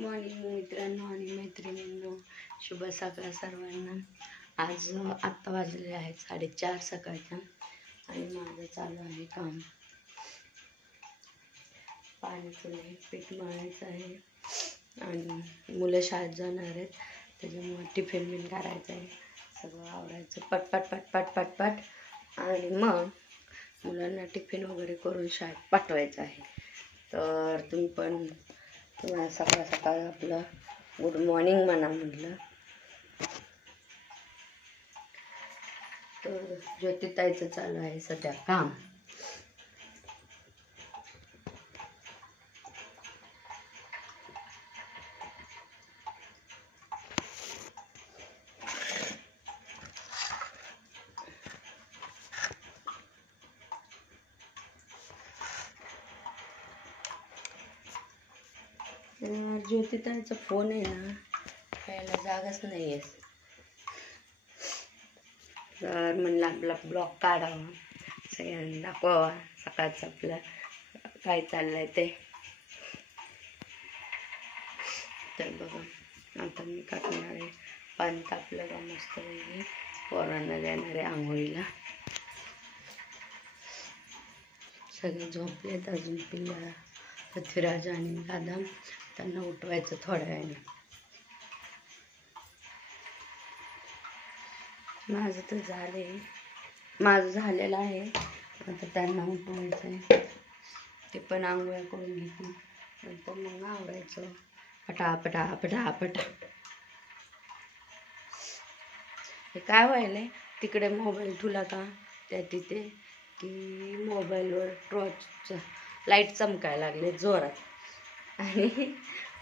Morning मित्रांनो आणि मैत्रिणींनो, शुभ सकाळ सर्वांना। आज आत्ता वाजलेले आहेत 4:30 सकाळच्या आणि माझं चालू आहे काम। पाण्याचं पीठ मळायचं आहे आणि मुलं शाळेत जाणार आहेत, त्याच्यामुळे टिफिन बिन करायचं आहे, सगळं आवरायचं पटपट पटपट पटपट आणि मग मुलांना टिफिन वगैरे करून शाळेत पाठवायचं आहे। तर तुम्ही पण तुम्हाला सकाळ सकाळ आपलं गुड मॉर्निंग म्हणा म्हटलं। तर ज्योतिताईचं चालू आहे सध्या काम। ज्योतिताईचा फोन आहे ना, प्यायला जागाच नाही आहे। तर म्हणलं आपला ब्लॉग काढावा, सगळ्यांना दाखवावा सकाळचं आपलं काय चाललंय ते। तर बघा आता मी काढणार आहे, पाणी तापलं का मस्त वेगळी पोरांना देणार आहे आंघोळीला। सगळे झोपलेत अजून, पिल्ला पृथ्वीराज आणि दादा, त्यांना उठवायचं थोड्या वेळाने। माझं झालेलं आहे, आता त्यांना उठवायचं आहे। ते पण आंघोळ्या करून घेतील, नंतर मग आवरायचं पटापटा पटापटा। हे काय व्हायलंय, तिकडे मोबाईल ठेवला का त्या तिथे की मोबाईलवर टॉर्चचं लाईट चमकायला लागले जोरात आणि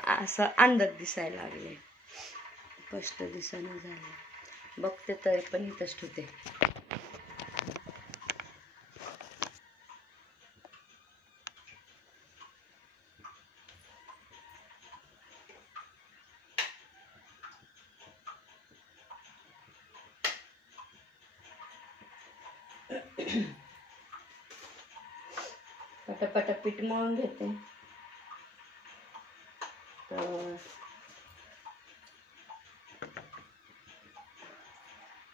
असं अंधार दिसायला लागले, स्पष्ट दिसायला झाले। बघते तरी पण इथंच ठेवते। पटापटा पीठ मळून घेते। तर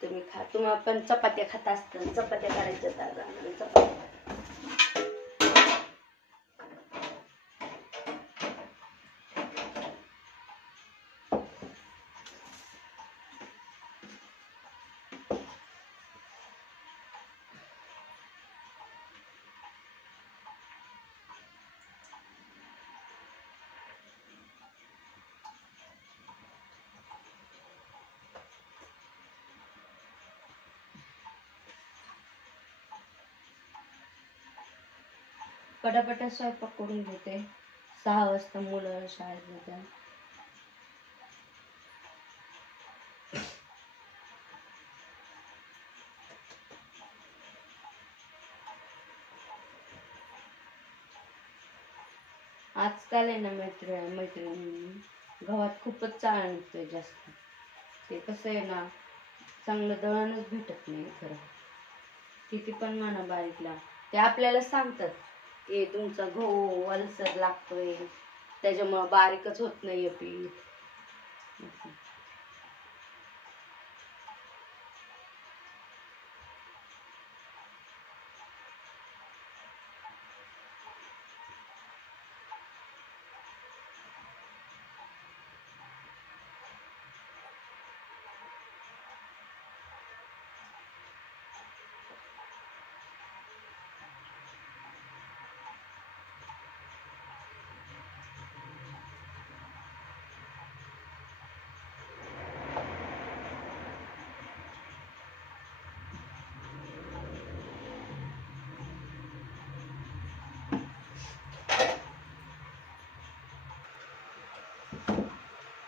तुम्ही पण चपात्या खाता असताना चपात्या करायच्या, तर चपात्या पटापटा स्वयंपाक करून घेते। 6 वाजता मुलं शाळेत जातात। आजकाल आहे ना मैत्रिणी गव्हात खूपच चाळ निघतोय जास्त। ते कसं आहे ना, चांगलं दळणच भेटत नाही खरं, किती पण म्हणा बारीकला ते आपल्याला सांगतात की तुमचा गहू वलसर लागतोय, त्याच्यामुळे बारीकच होत नाहीये पीठ।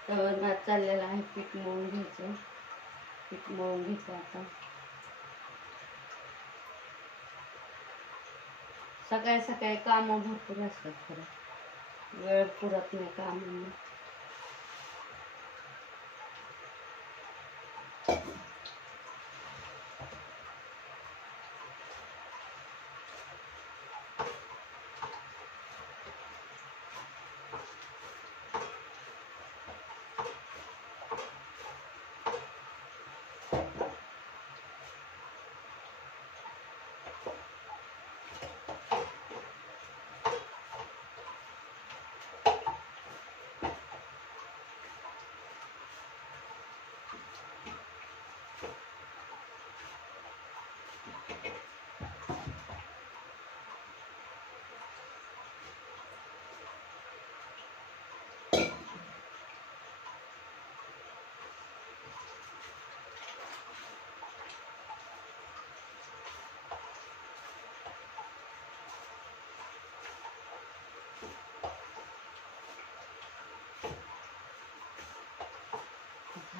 तर भात चाललेला आहे, पीठ मळून घ्यायचं। पीठ मळून घ्यायचं आता। सकाळी सकाळी कामं भरपूर असतात खरं, वेळ पुरत नाही कामांना।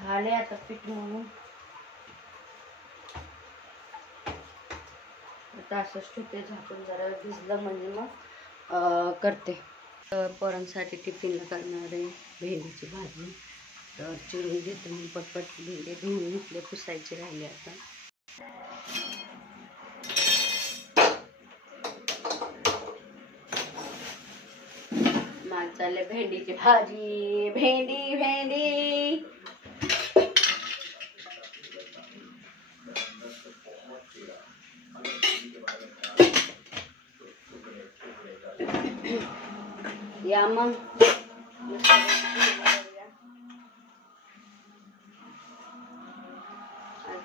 झाले आता पीठ म्हणून आता असंच ठेवते झाकून, जरा भिजलं म्हणजे मग करते. तर पोरांसाठी टिफिनला करणार आहे भेंडीची भाजी. तर चिरून घेते मी पटपट, भेंडे धुवून घेतले, पुसायचे राहिले आता. चालले भेंडीची भाजी. भेंडी भेंडी या मग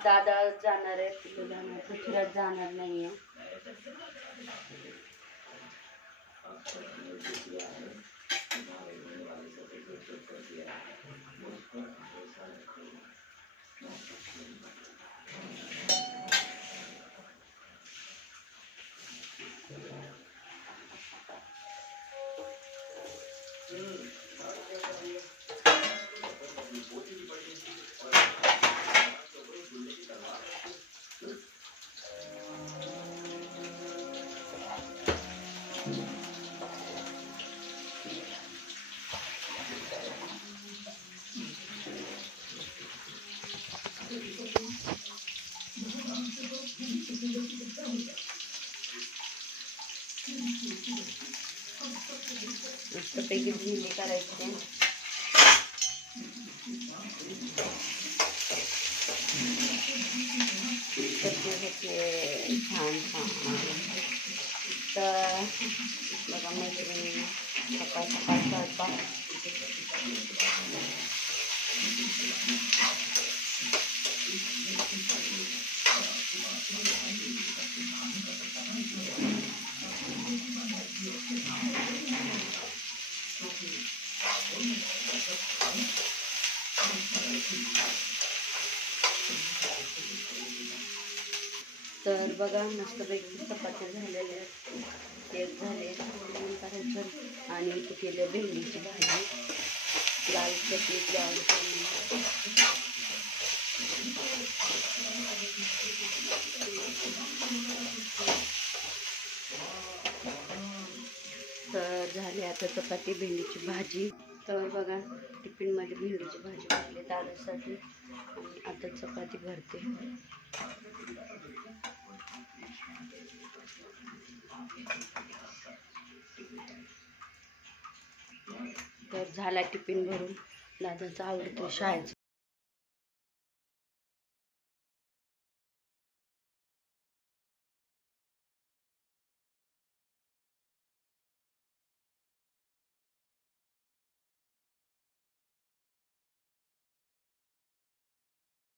दादा जाणार आहे, तिथे जाणार, पृथ्वीराज जाणार नाहीये. मस्तपैकी भेंडी करायची. चटणी घेतली छान छान. तर बघा मैत्रिणी सकाळ सकाळ स्वयंपाक. तर बघा मस्तपैकी चपात्या झालेल्या आहेत, केक झाले करायचं. आणि इथे केलं भेंडीची भाजी, लाल चटणीची आवडते. तर झाली आता चपाती भेंडीची भाजी. तर बघा टिफिनमध्ये भेंडीची भाजी भरली दादासाठी, आणि आता चपाती भरते. तर झाला टिफिन भरून, दादाचा आवडतो शाळेचा.